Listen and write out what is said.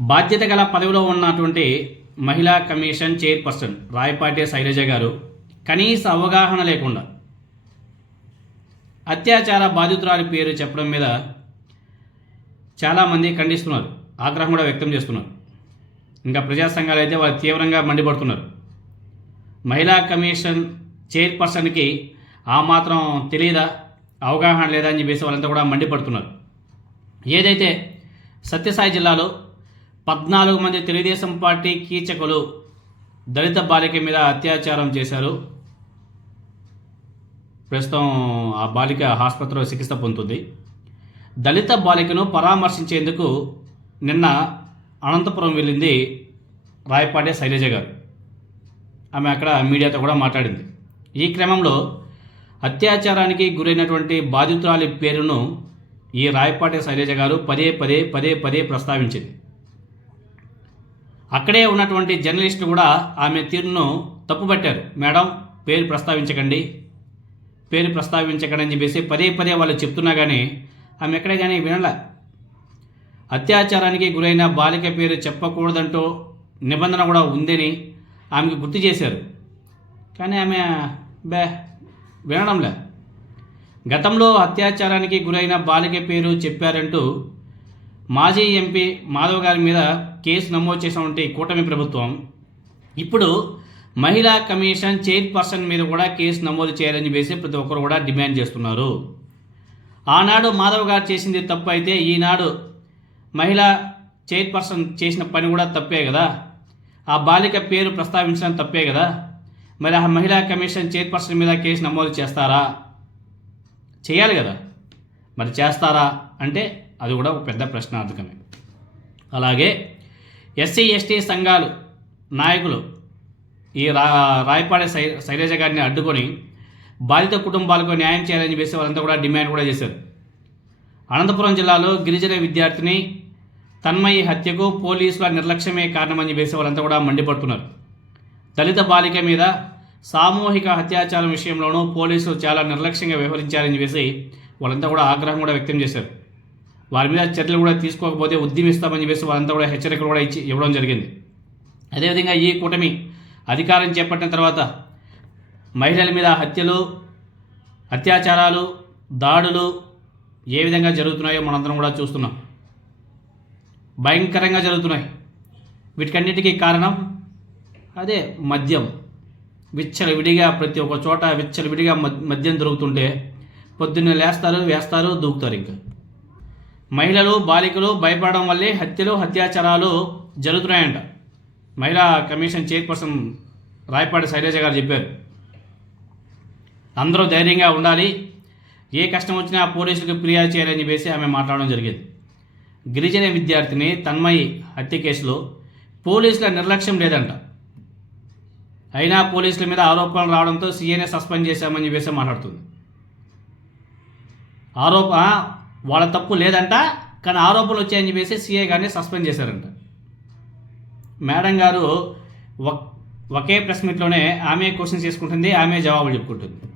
బాధ్యత గల పదవిలో ఉన్నటువంటి మహిళా కమిషన్ చైర్పర్సన్ రాయపాటి శైలజ గారు కనీస అవగాహన లేకుండా అత్యాచార బాధితురాలి పేరు చెప్పడం మీద చాలామంది ఖండిస్తున్నారు ఆగ్రహం కూడా వ్యక్తం చేస్తున్నారు. ఇంకా ప్రజా సంఘాలు అయితే వాళ్ళు తీవ్రంగా మండిపడుతున్నారు. మహిళా కమిషన్ చైర్పర్సన్కి ఆ మాత్రం తెలియదా అవగాహన లేదా అని చెప్పేసి వాళ్ళంతా కూడా మండిపడుతున్నారు. ఏదైతే సత్యసాయి జిల్లాలో పద్నాలుగు మంది తెలుగుదేశం పార్టీ కీచకులు దళిత బాలిక మీద అత్యాచారం చేశారు. ప్రస్తుతం ఆ బాలిక ఆసుపత్రిలో చికిత్స పొందుతుంది. దళిత బాలికను పరామర్శించేందుకు నిన్న అనంతపురం వెళ్ళింది రాయపాటి శైలజ గారు. ఆమె అక్కడ మీడియాతో కూడా మాట్లాడింది. ఈ క్రమంలో అత్యాచారానికి గురైనటువంటి బాధితురాలి పేరును ఈ రాయపాటి శైలజ గారు పదే పదే పదే పదే ప్రస్తావించింది. అక్కడే ఉన్నటువంటి జర్నలిస్టులు కూడా ఆమె తీరును తప్పుపట్టారు. మేడం పేరు ప్రస్తావించకండి. పేరు ప్రస్తావించకండి అని చెప్పేసి పదే పదే వాళ్ళు చెప్తున్నా కానీ ఆమె ఎక్కడే కానీ వినలే. అత్యాచారానికి గురైన బాలిక పేరు చెప్పకూడదంటూ నిబంధన కూడా ఉందని ఆమెకు గుర్తు చేశారు. కానీ ఆమె బే వినడంలే. గతంలో అత్యాచారానికి గురైన బాలిక పేరు చెప్పారంటూ మాజీ ఎంపీ మాధవ్ గారి మీద కేసు నమోదు చేసినటువంటి కూటమి ప్రభుత్వం ఇప్పుడు మహిళా కమిషన్ చైర్పర్సన్ మీద కూడా కేసు నమోదు చేయాలని చెప్పేసి ప్రతి ఒక్కరు కూడా డిమాండ్ చేస్తున్నారు. ఆనాడు మాధవ్ గారు చేసింది తప్పు అయితే ఈనాడు మహిళా చైర్పర్సన్ చేసిన పని కూడా తప్పే కదా? ఆ బాలిక పేరు ప్రస్తావించడం తప్పే కదా? మరి ఆ మహిళా కమిషన్ చైర్పర్సన్ మీద కేసు నమోదు చేస్తారా? చేయాలి కదా. మరి చేస్తారా అంటే అది కూడా ఒక పెద్ద ప్రశ్నార్థకమే. అలాగే ఎస్సీ ఎస్టీ సంఘాలు నాయకులు ఈ రా రాయపాడే సై శైలజ గారిని అడ్డుకొని బాధిత కుటుంబాలకు న్యాయం చేయాలని చెప్పేసి వాళ్ళంతా కూడా డిమాండ్ కూడా చేశారు. అనంతపురం జిల్లాలో గిరిజన విద్యార్థిని తన్మయి హత్యకు పోలీసుల నిర్లక్ష్యమే కారణమని చెప్పేసి వాళ్ళంతా కూడా మండిపడుతున్నారు. దళిత బాలిక మీద సామూహిక అత్యాచారం విషయంలోనూ పోలీసులు చాలా నిర్లక్ష్యంగా వ్యవహరించారని చెప్పేసి వాళ్ళంతా కూడా ఆగ్రహం కూడా వ్యక్తం చేశారు. వారి మీద చర్యలు కూడా తీసుకోకపోతే ఉద్యమిస్తామని చెప్పేసి వారంతా కూడా హెచ్చరికలు కూడా ఇచ్చి ఇవ్వడం జరిగింది. అదేవిధంగా ఈ కూటమి అధికారం చేపట్టిన తర్వాత మహిళల మీద హత్యలు అత్యాచారాలు దాడులు ఏ విధంగా జరుగుతున్నాయో మనందరం కూడా చూస్తున్నాం. భయంకరంగా జరుగుతున్నాయి. వీటికన్నిటికీ కారణం అదే మద్యం. విచ్చలవిడిగా ప్రతి ఒక్క చోట విచ్చలవిడిగా మద్- మద్యం దొరుకుతుంటే పొద్దున్నే లేస్తారు వేస్తారు దూకుతారు ఇంకా. మహిళలు బాలికలు భయపడడం వల్లే హత్యలు అత్యాచారాలు జరుగుతున్నాయంట. మహిళా కమిషన్ చైర్పర్సన్ రాయపాటి శైలజ గారు చెప్పారు. అందరూ ధైర్యంగా ఉండాలి. ఏ కష్టం వచ్చినా పోలీసులకు ఫిర్యాదు చేయాలని చెప్పేసి ఆమె మాట్లాడడం జరిగింది. గిరిజన విద్యార్థిని తన్మయి హత్య కేసులో పోలీసుల నిర్లక్ష్యం లేదంట. అయినా పోలీసుల మీద ఆరోపణలు రావడంతో సీఏనే సస్పెండ్ చేశామని చెప్పేసి మాట్లాడుతుంది. ఆరోప వాళ్ళ తప్పు లేదంట కానీ ఆరోపణలు వచ్చాయని చెప్పేసి సీఏ గారిని సస్పెండ్ చేశారంట. మేడం గారు ఒక్- ఒకే ప్రెస్ మీట్లోనే ఆమె క్వశ్చన్స్ చేసుకుంటుంది ఆమె జవాబులు చెప్పుకుంటుంది.